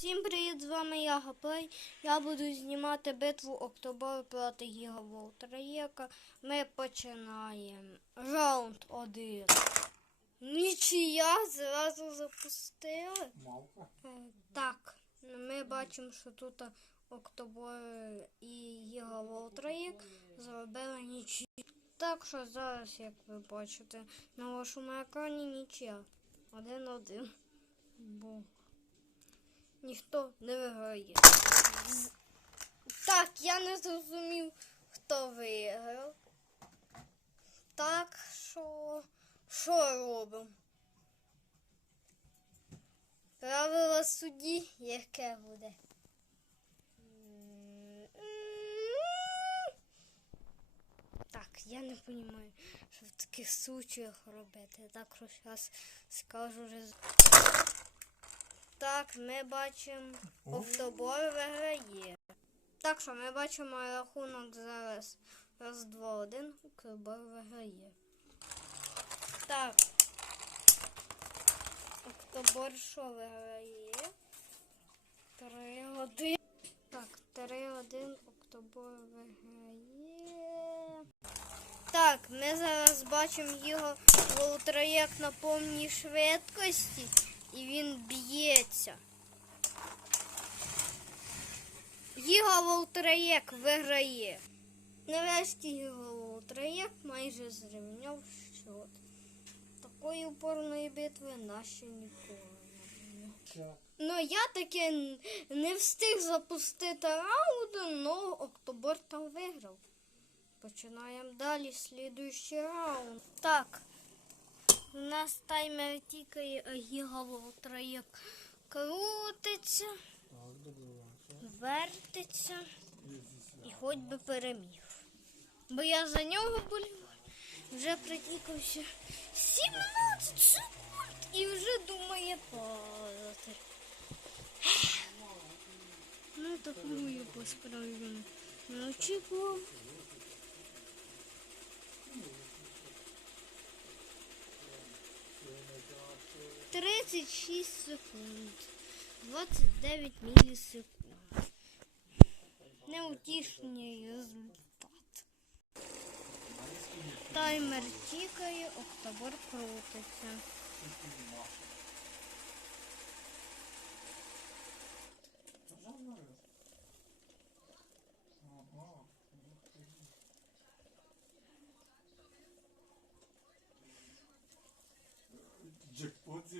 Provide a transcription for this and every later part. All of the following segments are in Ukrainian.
Всім привіт, з вами я Гаплей. Я буду знімати битву Октобор проти Гіга Волтраєка. Ми починаємо. Раунд один. Нічия зразу запустили. Малка. Е, Так, ми бачимо, що тут Октобор і Гіга Волтраєк зробили нічию. Так що зараз, як ви бачите, на вашому екрані нічия. Один-один. Бо ніхто не виграє. Так, я не зрозумів, хто виграв. Так що. Що робимо? Правило судді яке буде? Так, я не розумію, що в таких случаях робити. Так зараз скажу результат. Так, ми бачимо, Октобор виграє. Так що ми бачимо рахунок зараз. Раз, два, один, Октобор виграє. Так. Октобор що виграє? Три, один. Так, три, один, Октобор виграє. Так, ми зараз бачимо його волтроєк на повній швидкості і він б'ється. Гіга Волтраєк виграє. Нарешті Гіга Волтраєк майже зрівняв счет. Такої упорної битви наші ніколи не було. Ну я таки не встиг запустити раунд, но Октобор там виграв. Починаємо далі слідуючий раунд. Так. У нас таймер тікає, а Волтраєк крутиться, вертиться і хоч би переміг. Бо я за нього боліваю. Вже притікався 17 секунд і вже думає падати. Ну, такую по-справжньому. Не очікував. Тридцять шість секунд. 29 мілісекунд. Неутішний результат. Таймер тікає, октобор крутиться. Ага. Джекпот зірвали обидвоє. а? Його Волтраєв немає шансу. Буду зірвати, вже не переконав, мене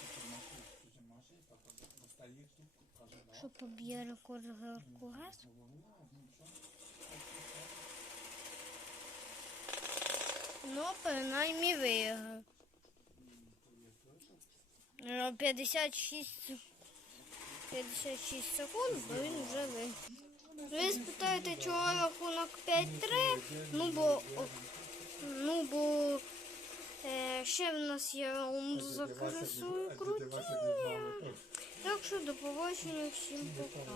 супермаркет супермаркет, папа достає штуку, каже, да. Що поб'є рекорд гравку Ну, принаймні виграв. Ну, 56, сек- 56 секунд, бо він вже виграв. Ви спитаєте, чого рахунок 5-3? Ну, бо, ну, бо е, ще в нас є раунд за красою крутіння. Так що до побачення всім пока.